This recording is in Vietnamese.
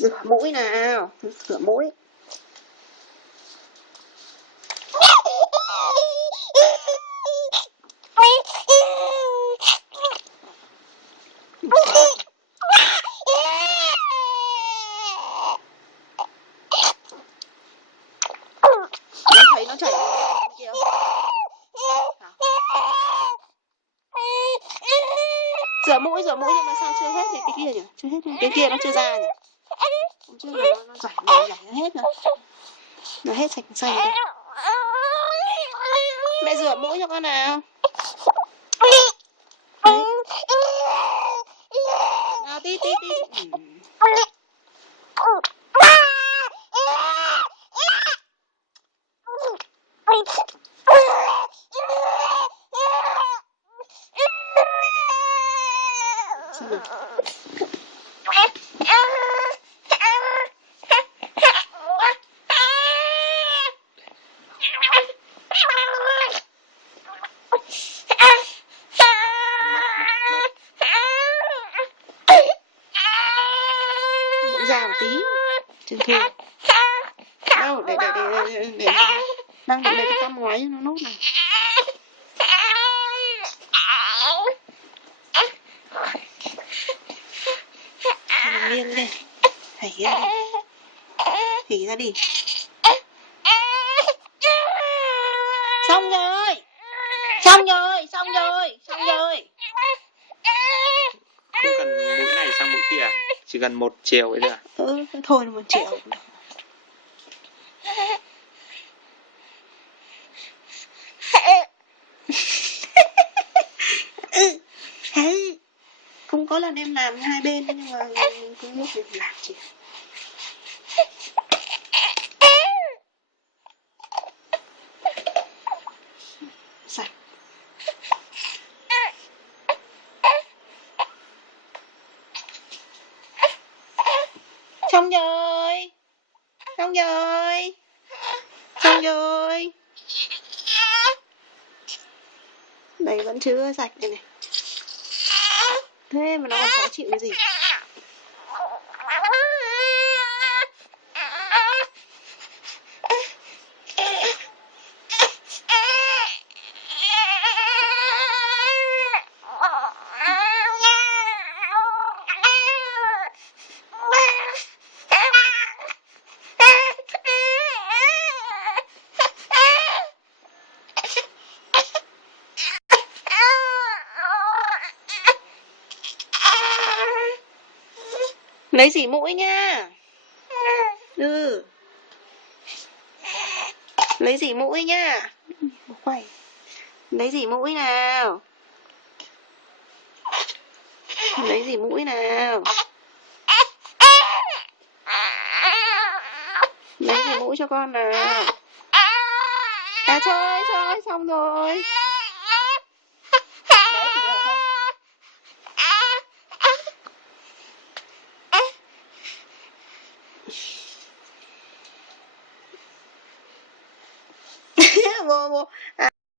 Rửa mũi nào, rửa mũi. Nó thấy nó chảy kia rửa mũi nhưng mà sao chưa hết thì cái kia nhỉ? Chưa hết, cái kia nó chưa ra nhỉ? Hôm trước là nó chảy nó hết rồi. Nó hết sạch xanh rồi. Mẹ rửa mũi cho con nào. Đấy. Nào tí. Ra một tí trên thư đâu để đang định lấy cái con ngoái nó nốt này nó nghiêng lên hỉ ra đi xong rồi không cần mũi này sang mũi kia, chỉ cần một chiều ấy thôi à? Thôi là 1 triệu. Không có là em làm hai bên nhưng mà mình cũng biết việc làm chị. Sạch. Xong rồi. Đây vẫn chưa sạch đây này. Thế mà nó còn khó chịu cái gì? Lấy xỉ mũi nha. Lấy xỉ mũi nha. Quay. Lấy xỉ mũi nào. Lấy xỉ mũi nào. Lấy xỉ mũi cho con nào. À trời ơi, xong rồi. Đấy thì hiểu không? Vô